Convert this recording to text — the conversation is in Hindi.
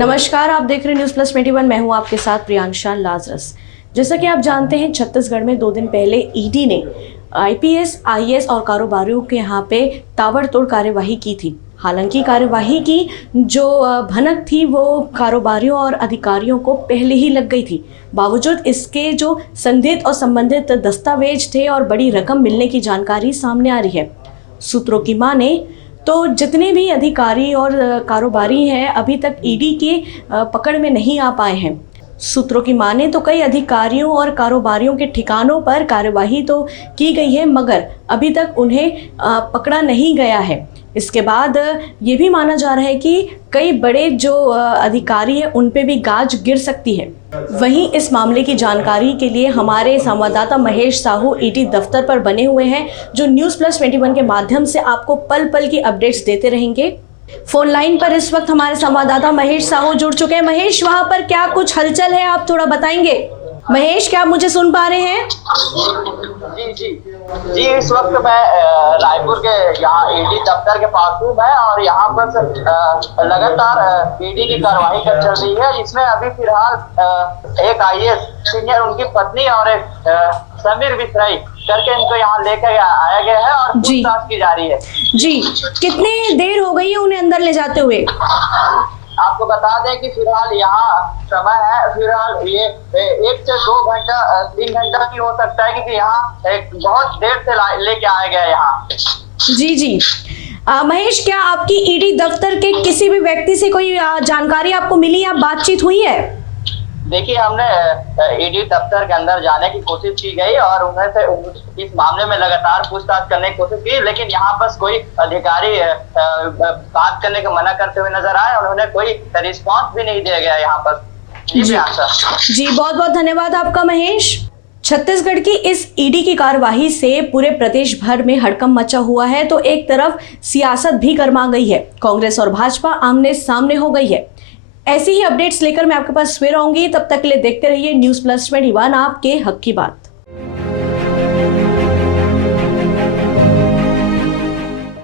नमस्कार, आप देख रहे हैं न्यूज़ प्लस 21। मैं हूं आपके साथ प्रियांशा लाजरस। जैसा कि आप जानते हैं, छत्तीसगढ़ में 2 दिन पहले ईडी ने आईपीएस, आईएएस और कारोबारियों के यहाँ पे ताबड़तोड़ कार्यवाही की थी। हालांकि कार्यवाही की जो भनक थी वो कारोबारियों और अधिकारियों को पहले ही लग गई थी। बावजूद इसके जो संदिग्ध और संबंधित दस्तावेज थे और बड़ी रकम मिलने की जानकारी सामने आ रही है। सूत्रों की माने तो जितने भी अधिकारी और कारोबारी हैं अभी तक ईडी के पकड़ में नहीं आ पाए हैं। सूत्रों की माने तो कई अधिकारियों और कारोबारियों के ठिकानों पर कार्यवाही तो की गई है, मगर अभी तक उन्हें पकड़ा नहीं गया है। इसके बाद ये भी माना जा रहा है कि कई बड़े जो अधिकारी हैं उन पे भी गाज गिर सकती है। वहीं इस मामले की जानकारी के लिए हमारे संवाददाता महेश साहू ईडी दफ्तर पर बने हुए हैं, जो न्यूज़ प्लस 21 के माध्यम से आपको पल पल की अपडेट्स देते रहेंगे। फोन लाइन पर इस वक्त हमारे संवाददाता महेश साहू जुड़ चुके हैं। महेश, वहां पर क्या कुछ हलचल है, आप थोड़ा बताएंगे? महेश, क्या आप मुझे सुन पा रहे हैं? जी, इस वक्त मैं रायपुर के यहाँ ईडी दफ्तर के पास हूँ मैं, और यहाँ पर लगातार ईडी की कार्रवाई चल रही है। इसमें अभी फिलहाल एक आईएएस सीनियर, उनकी पत्नी और एक समीर बिश्राई करके इनको यहाँ लेकर आया गया है और पूछताछ की जा रही है। जी, कितने देर हो गई है उन्हें अंदर ले जाते हुए? आपको बता दें कि फिलहाल यहाँ समय है, फिलहाल ये 1 से 2 घंटा 3 घंटा भी हो सकता है, क्योंकि यहाँ एक बहुत देर से लेके आया गया यहाँ। जी महेश, क्या आपकी ईडी दफ्तर के किसी भी व्यक्ति से कोई जानकारी आपको मिली या बातचीत हुई है? देखिए, हमने ईडी दफ्तर के अंदर जाने की कोशिश की गई और उन्हें से इस मामले में लगातार पूछताछ करने की कोशिश की, लेकिन यहाँ पर कोई अधिकारी बात करने का मना करते हुए नजर आए और उन्हें कोई रिस्पांस भी नहीं दिया गया यहाँ पर। जी, बहुत बहुत धन्यवाद आपका महेश। छत्तीसगढ़ की इस ईडी की कार्यवाही से पूरे प्रदेश भर में हड़कंप मचा हुआ है, तो एक तरफ सियासत भी गर्मा गई है। कांग्रेस और भाजपा आमने सामने हो गई है। ऐसी ही अपडेट्स लेकर मैं आपके पास फिर आऊंगी। तब तक के लिए देखते रहिए न्यूज़ प्लस 21, आपके हक की बात।